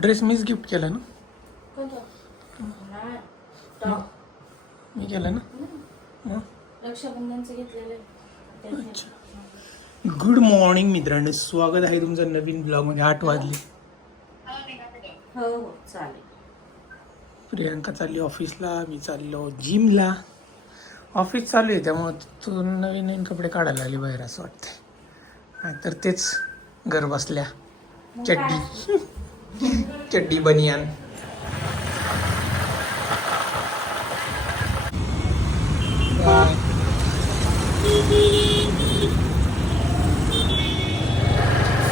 Dress मीच gift केला ना. टॉप मी केला ना. रक्षाबंधनचं घेतलेलं. अच्छा. गुड मॉर्निंग मित्रांनो, स्वागत आहे तुमचं नवीन ब्लॉगमध्ये. 8 वाजले. हो हो चालेल. प्रियांका चालली ऑफिसला, मी चाललो जिमला. ऑफिस चालू आहे त्यामुळं तू नवीन नवीन कपडे काढायला लागले बाहेर असं वाटतंय. नाहीतर तेच घर बसल्या चड्डी बनियान.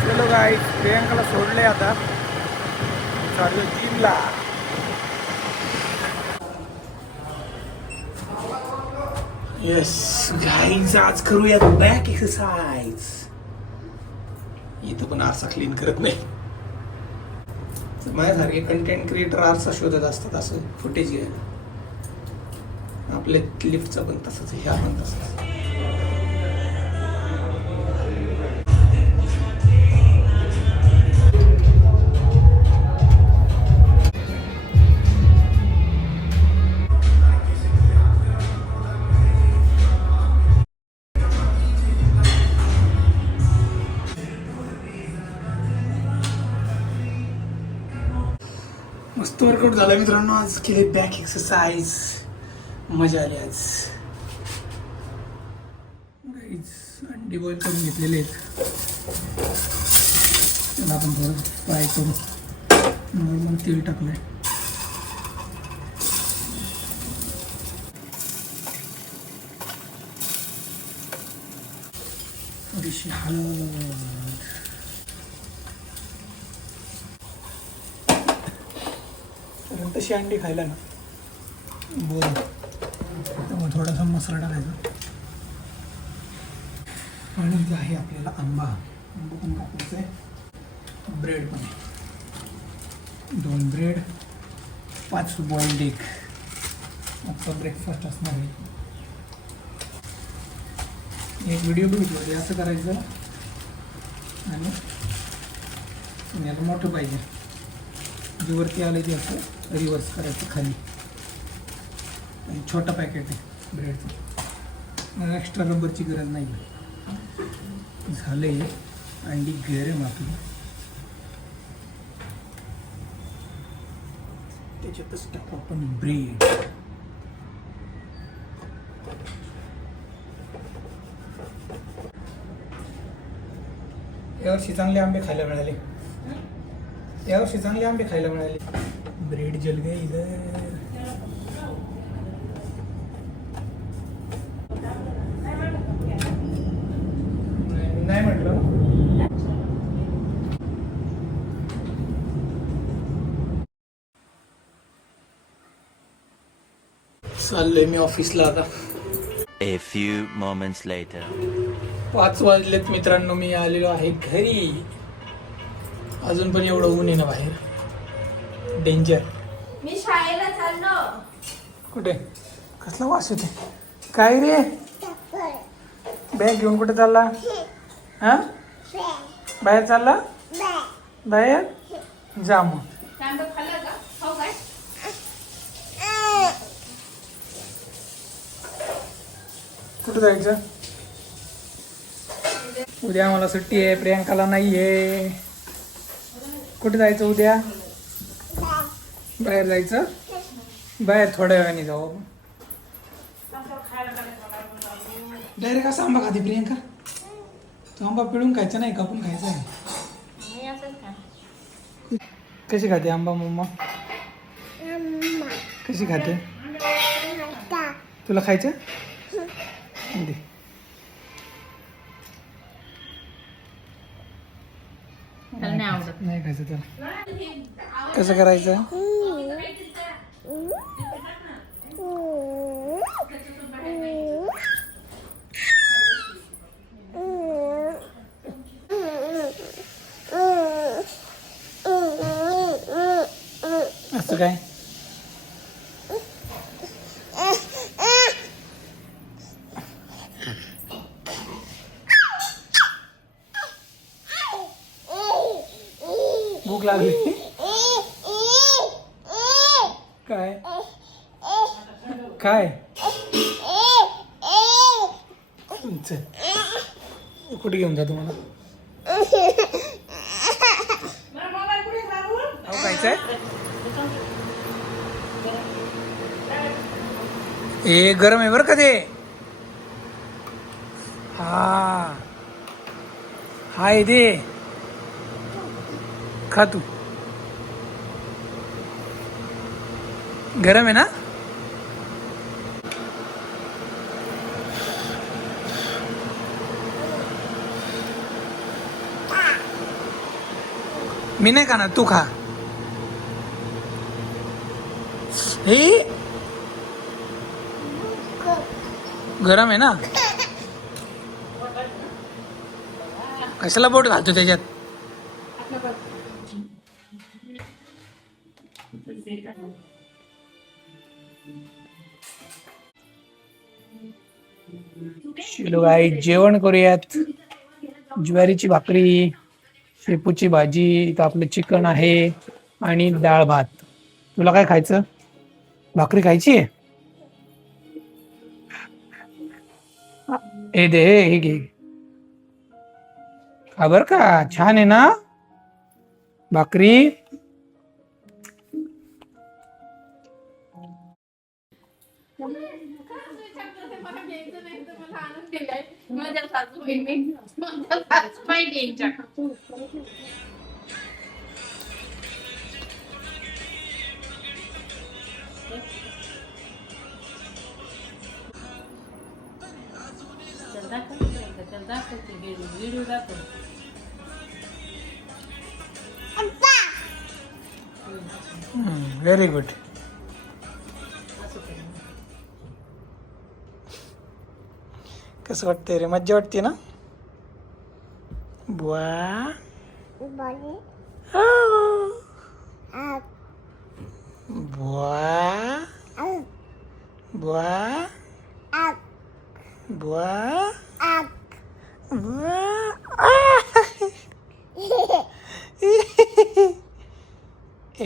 चलो गाईस, प्रियांकाला सोडले आता, चालू जिमला. येस गाईज, आज करूया बॅक एक्सरसाइज. इथं पण आरसा क्लीन करत नाही. माझ्यासारखे कंटेंट क्रिएटर आरसा शोधत असतात असं फुटेज घ्यायला. आपल्या लिफ्टचं पण तसंच, ह्या पण तसंच. मस्त वर्कआउट झाला मित्रांनो. आज केले बॅक एक्सरसाइज, मजा आली आज. अंडी बॉईल करून घेतलेले आहेत. त्याला आपण थोडं फ्राय करू. नॉर्मल तेल टाकलंय. थोडीशी हळद. तशी अंडी खायला ना बोल, त्यामुळे थोडासा मसाला टाकायचा. आणि जे आहे आपल्याला आंबा पण टाकायचा आहे. ब्रेड पण आहे. 2 ब्रेड, 5 बॉइल्ड एग. आजचा ब्रेकफास्ट असणार आहे. एक व्हिडिओ बघितलं ते असं करायचं आणि याला मोठं पाहिजे. जे वरती आलं ते असं रिव्हर्स करायचं खाली. आणि छोटा पॅकेट आहे ब्रेडचं. एक्स्ट्रा रबरची गरज नाही. झाले अंडी गरम आपली. त्याच्यातच टाकू आपण ब्रेड. यावर्षी चांगले आंबे खायला मिळाले. यावर्षी चांगले आंबे खायला मिळाले. ब्रेड जल गए इधर. नाही म्हटलं. चाललोय मी ऑफिसला आता. A few moments later. 5 वाजलेत मित्रांनो. मी आलेलो आहे घरी. अजून पण एवढं ऊन आहे ना बाहेर, डेंजर. मी शाळेला चाललो. कुठे? कसला वास येते? काय रे? बॅग घेऊन कुठे चालला? हा, बाहेर चालला? बाहेर जा मग. खाल्लं का? हो काय? कुठे जायचं? उद्या आम्हाला सुट्टी आहे, प्रियांकाला नाही आहे. कुठे जायचं उद्या? बाहेर जायचं. बाहेर थोड्या वेळाने जाऊ. डायरेक्ट असा आंबा खाते प्रियांका? तो आंबा पिळून खायचा नाही, कापून खायचा आहे. कशी खाते आंबा मम्मा? कशी खाते? तुला खायचं? दे. नाही खायचं त्याला. कसं करायचं? असं काय? भूक लागली. काय काय चल कुठे घेऊन जा तुम्हाला खायचंय ए गरम आहे बरं का ते हा हाय दे खा तू गरम आहे ना मी नाही खाणार तू खा हे गरम आहे ना कशाला बोट घालतो त्याच्यात चलो गाई जेवण करूयात ज्वारीची भाकरी शेपूची भाजी इथं आपलं चिकन आहे आणि डाळ भात तुला काय खायचं भाकरी खायची आहे हे दे हे घे खा बर का छान आहे ना भाकरी व्हेरी गुड कसं वाटतंय रे मज्जा वाटते ना बुवा बुवा बुवा बुवा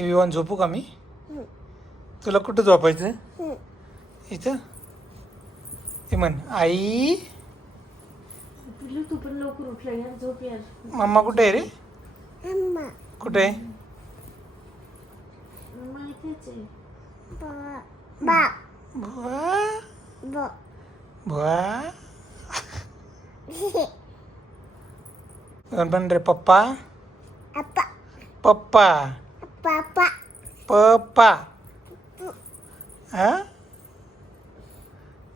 विवान झोपू का मी तुला कुठं झोपायचं इथं ते म्हण आई तू पण लवकर उठला यार झोप यार मम्मा कुठे आहे रे कुठे आहे मम्मा इथेच आहे बुवा बुवा पण रे पप्पा पप्पा पप्पा हा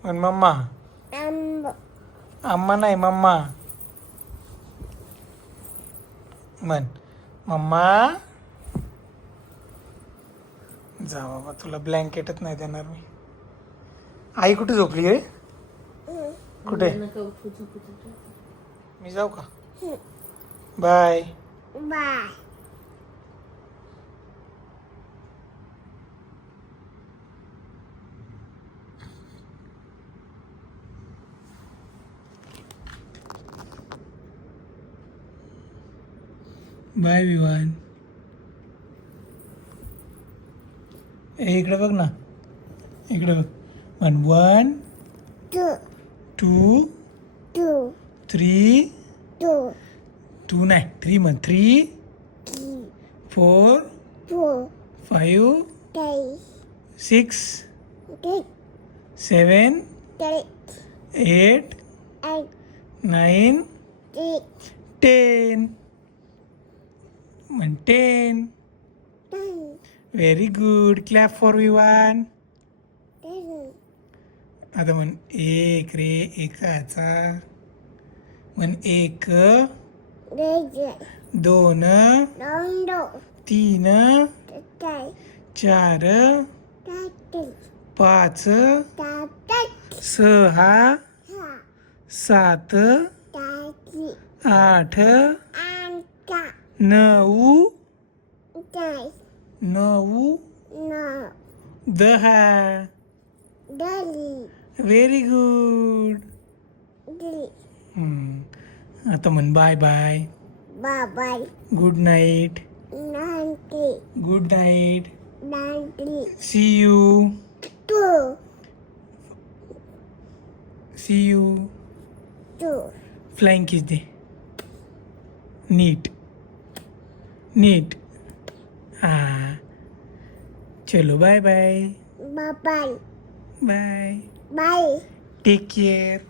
म्हण मम्मा अम्मा नाही मम्मा म्हण मम्मा जा बाबा तुला ब्लँकेटच नाही देणार मी आई कुठे झोपली रे कुठे मी जाऊ का बाय बाय विवान इकडे बघ ना इकडे बघ म्हण 1 2 3 2 नाही 3 म्हण 3 4 5 6 7 8 9 10 म्हण 10 very good clap for Vivaan आता म्हण एक रे एकाचा म्हण 1 2 3 4 5 6 7 8 9 10 व्हेरी गुड आता म्हण bye bye good night good night see you see you flying kiss दे नीट नीट हाँ चलो bye bye bye take care